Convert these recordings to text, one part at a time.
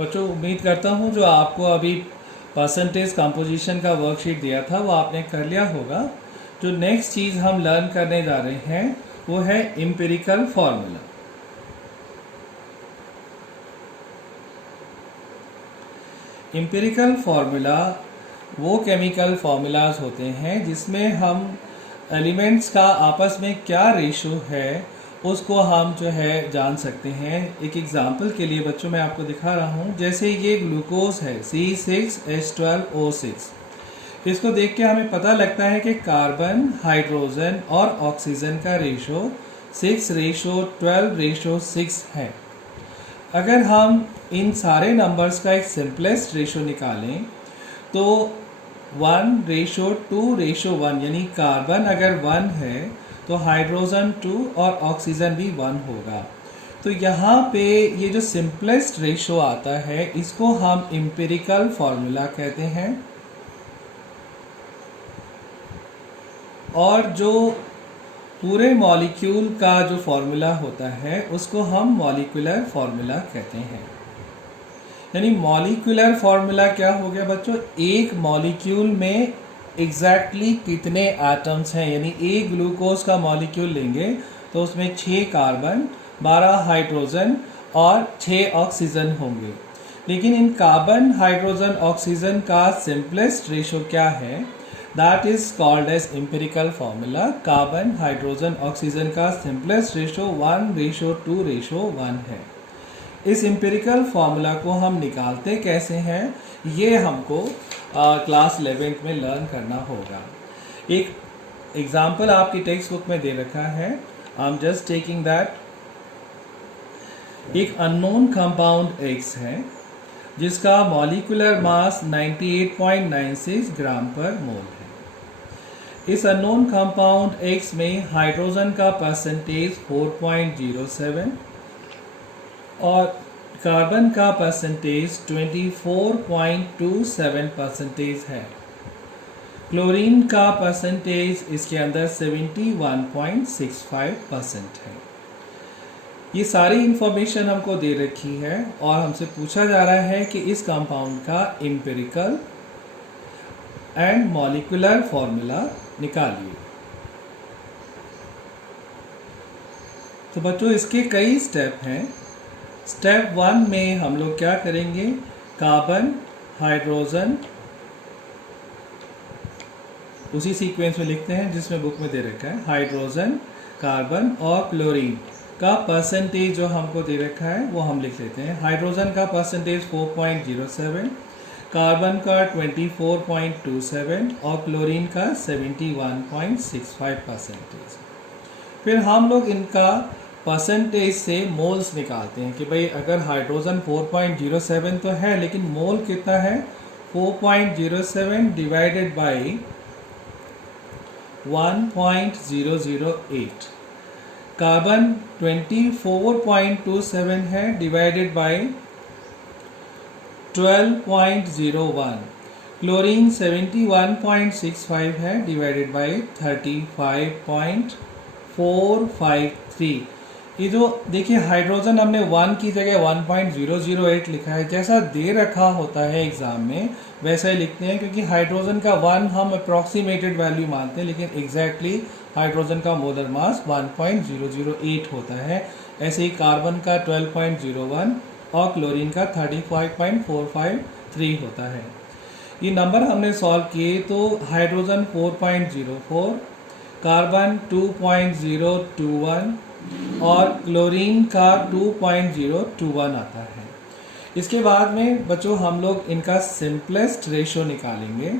बच्चों उम्मीद करता हूँ जो आपको अभी परसेंटेज कंपोजिशन का वर्कशीट दिया था वो आपने कर लिया होगा। जो नेक्स्ट चीज़ हम लर्न करने जा रहे हैं वो है एम्पिरिकल फार्मूला। एम्पिरिकल फार्मूला वो केमिकल फार्मूलाज होते हैं जिसमें हम एलिमेंट्स का आपस में क्या रेशो है उसको हम जो है जान सकते हैं। एक एग्जांपल के लिए बच्चों मैं आपको दिखा रहा हूँ, जैसे ये ग्लूकोज है C6H12O6। इसको देख के हमें पता लगता है कि कार्बन, हाइड्रोजन और ऑक्सीजन का रेशो 6:12:6 है। अगर हम इन सारे नंबर्स का एक सिंपलेस्ट रेशो निकालें तो 1:2:1, यानी कार्बन अगर 1 है तो हाइड्रोजन 2 और ऑक्सीजन भी 1 होगा। तो यहाँ पे ये जो सिंपलेस्ट रेशो आता है इसको हम एम्पिरिकल फार्मूला कहते हैं, और जो पूरे मॉलिक्यूल का जो फार्मूला होता है उसको हम मॉलिक्यूलर फार्मूला कहते हैं। यानी मॉलिक्यूलर फार्मूला क्या हो गया बच्चों, एक मॉलिक्यूल में एग्जैक्टली कितने एटम्स हैं। यानी एक ग्लूकोज का मॉलिक्यूल लेंगे तो उसमें 6 कार्बन, 12 हाइड्रोजन और 6 ऑक्सीजन होंगे। लेकिन इन कार्बन, हाइड्रोजन, ऑक्सीजन का सिंपलेस्ट रेशो क्या है, that is called as empirical formula. Carbon, hydrogen, oxygen का सिंपलेस्ट रेशो 1:2:1 है। इस एम्पिरिकल फार्मूला को हम निकालते कैसे हैं ये हमको क्लास 11th में लर्न करना होगा। एक एग्जाम्पल आपकी टेक्स्ट बुक में दे रखा है, I am just taking that. एक अननोन कंपाउंड X है जिसका मॉलिक्यूलर मास 98.96 ग्राम पर मोल है। इस अननोन कंपाउंड X में हाइड्रोजन का परसेंटेज 4.07 और कार्बन का परसेंटेज 24.27% है। क्लोरीन का परसेंटेज इसके अंदर 71.65% है। ये सारी इंफॉर्मेशन हमको दे रखी है और हमसे पूछा जा रहा है कि इस कंपाउंड का एम्पिरिकल एंड मॉलिक्यूलर फॉर्मूला निकालिए। तो बच्चों इसके कई स्टेप हैं। स्टेप 1 में हम लोग क्या करेंगे, कार्बन, हाइड्रोजन उसी सीक्वेंस में लिखते हैं जिसमें बुक में दे रखा है, हाइड्रोजन, कार्बन और क्लोरीन का परसेंटेज जो हमको दे रखा है वो हम लिख लेते हैं। हाइड्रोजन का परसेंटेज 4.07, कार्बन का 24.27 और क्लोरीन का 71.65%। फिर हम लोग इनका परसेंटेज से मोल्स निकालते हैं कि भाई अगर हाइड्रोजन 4.07 तो है लेकिन मोल कितना है, 4.07 डिवाइडेड बाई 1.008। कार्बन 24.27 है डिवाइडेड बाई 12.01। क्लोरीन 71.65 है डिवाइडेड बाई 35.453। ये जो देखिए हाइड्रोजन हमने 1 की जगह 1.008 लिखा है, जैसा दे रखा होता है एग्जाम में वैसा ही लिखते हैं, क्योंकि हाइड्रोजन का 1 हम अप्रॉक्सीमेटेड वैल्यू मानते हैं लेकिन एग्जैक्टली हाइड्रोजन का मोलर मास 1.008 होता है। ऐसे ही कार्बन का 12.01 और क्लोरीन का 35.453 होता है। ये नंबर हमने सॉल्व किए तो हाइड्रोजन 4.04, कार्बन 2.021 और क्लोरीन का 2.021 आता है। इसके बाद में बच्चों हम लोग इनका सिंपलेस्ट रेशो निकालेंगे।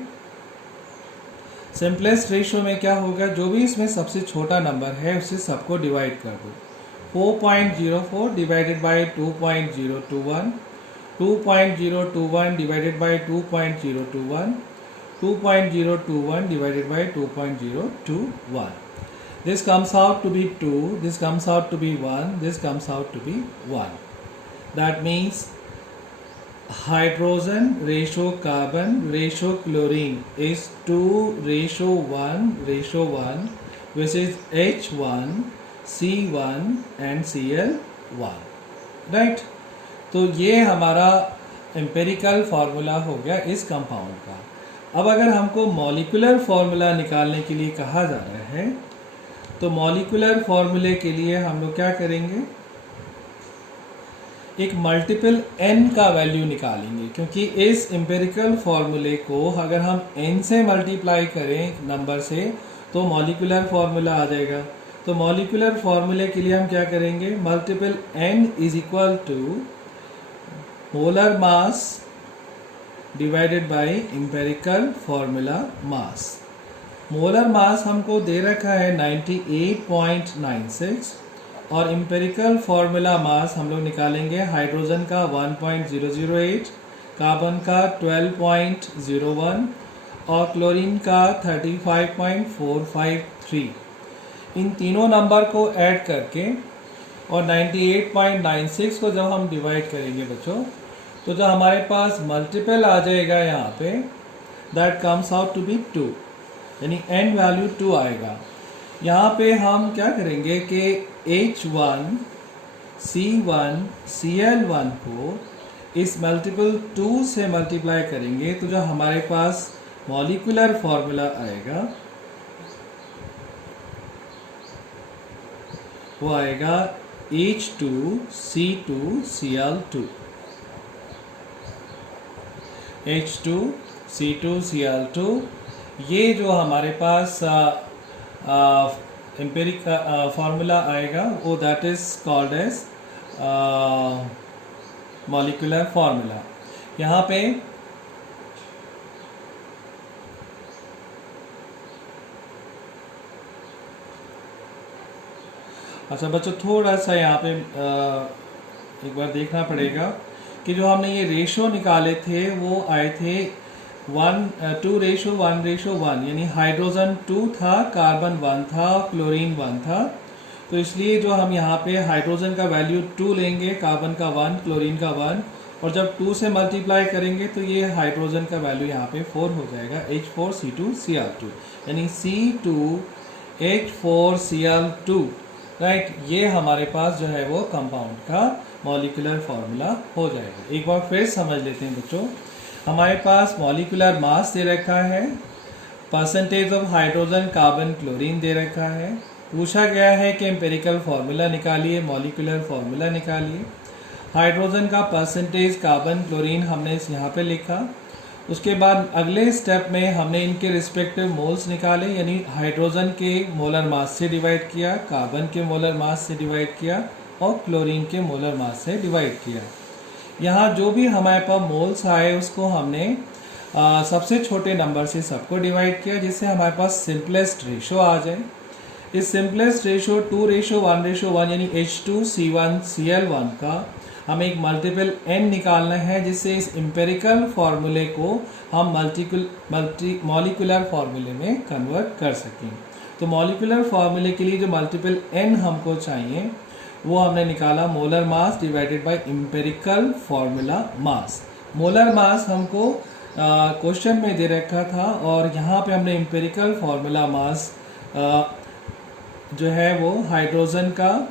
सिंपलेस्ट रेशो में क्या होगा, जो भी इसमें सबसे छोटा नंबर है उससे सबको डिवाइड कर दो। 4.04 divided by 2.021, 2.021 divided by 2.021, 2.021 divided by 2.021. This comes out to be 2, this comes out to be 1, this comes out to be 1. That means hydrogen ratio carbon ratio chlorine is 2:1:1, which is H1, C1 and Cl1. Right? तो ये हमारा empirical formula हो गया इस compound का। अब अगर हमको मॉलिक्यूलर फार्मूला निकालने के लिए कहा जा रहा है तो मॉलिक्यूलर फार्मूले के लिए हम लोग क्या करेंगे, एक मल्टीपल n का वैल्यू निकालेंगे, क्योंकि इस एम्पेरिकल फार्मूले को अगर हम n से मल्टीप्लाई करें नंबर से तो मॉलिक्यूलर फार्मूला आ जाएगा। तो मॉलिक्यूलर फार्मूले के लिए हम क्या करेंगे, multiple n is equal to molar mass divided by empirical formula mass. Molar mass हमको दे रखा है 98.96 और एम्पेरिकल फार्मूला मास हम लोग निकालेंगे हाइड्रोजन का 1.008, कार्बन का 12.01 और क्लोरीन का 35.453। इन तीनों नंबर को ऐड करके और 98.96 को जब हम डिवाइड करेंगे बच्चों, तो जो हमारे पास मल्टीपल आ जाएगा यहाँ पे, that comes out to be 2, यानी n वैल्यू 2 आएगा। यहाँ पे हम क्या करेंगे कि H1C1 Cl1 को इस मल्टीपल 2 से मल्टीप्लाई करेंगे, तो जो हमारे पास मॉलिक्यूलर फार्मूला आएगा वो आएगा H2C2Cl2। H2C2Cl2 ये जो हमारे पास एम्पेरिकल फार्मूला आएगा वो that is called as molecular formula. यहाँ पे अच्छा बच्चों, थोड़ा सा यहाँ पे एक बार देखना पड़ेगा कि जो हमने ये रेशो निकाले थे वो आए थे 2:1:1, यानी हाइड्रोजन 2 था, कार्बन 1 था, क्लोरीन 1 था। तो इसलिए जो हम यहाँ पे हाइड्रोजन का वैल्यू 2 लेंगे, कार्बन का 1, क्लोरीन का 1, और जब 2 से मल्टीप्लाई करेंगे तो ये हाइड्रोजन का वैल्यू यहाँ पे 4 हो जाएगा, H4C2Cl2, यानी C2H4Cl2, राइट। ये हमारे पास जो है वो कंपाउंड का मॉलिक्यूलर फार्मूला हो जाएगा। एक बार फिर समझ लेते हैं बच्चों, हमारे पास मॉलिक्यूलर मास दे रखा है, percentage of hydrogen carbon chlorine दे रखा है, पूछा गया है कि एम्पेरिकल फार्मूला निकालिए, मॉलिक्यूलर फार्मूला निकालिए। हाइड्रोजन का परसेंटेज कार्बन क्लोरीन हमने यहाँ पे लिखा। उसके बाद अगले स्टेप में हमने इनके रिस्पेक्टिव मोल्स निकाले, यानी हाइड्रोजन के मोलर मास से डिवाइड किया, कार्बन के मोलर मास से डिवाइड किया और क्लोरीन के मोलर मास से डिवाइड किया। यहाँ जो भी हमारे पास मोल्स आए उसको हमने सबसे छोटे नंबर से सबको डिवाइड किया, जिससे हमारे पास सिंपलेस्ट रेशो आ जाए। इस सिंपलेस्ट रेशो 2:1:1 यानी H2C1Cl1 का हमें एक मल्टीपल n निकालना है, जिससे इस एम्पेरिकल फार्मूले को हम मॉलिक्यूलर फार्मूले में कन्वर्ट कर सकें। तो मॉलिक्यूलर फार्मूले के लिए जो मल्टीपल n हमको चाहिए वो हमने निकाला molar mass divided by empirical formula mass. Molar mass हमको क्वेश्चन में दे रखा था और यहाँ पे हमने एम्पेरिकल फार्मूला मास जो है वो हाइड्रोजन का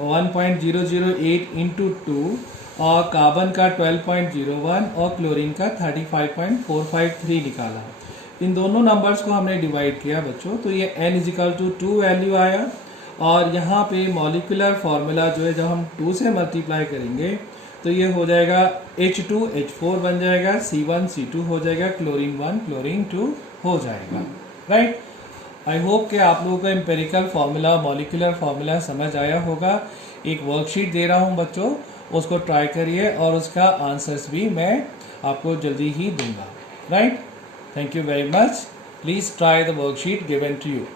1.008 × 2 और कार्बन का 12.01 और क्लोरीन का 35.453 निकाला। इन दोनों नंबर्स को हमने डिवाइड किया बच्चों, तो ये n=2 वैल्यू आया। और यहाँ पे मॉलिक्यूलर फार्मूला जो है जब हम 2 से मल्टीप्लाई करेंगे तो ये हो जाएगा H2H4 बन जाएगा, C1C2 हो जाएगा, क्लोरीन 1 क्लोरीन 2 हो जाएगा, राइट। आई होप कि आप लोगों को एम्पेरिकल फार्मूला मॉलिक्यूलर फार्मूला समझ आया होगा। एक वर्कशीट दे रहा हूँ बच्चों, उसको ट्राई करिए और उसका आंसर्स भी मैं आपको जल्दी ही दूंगा, right. Thank you very much. Please try the worksheet given to you.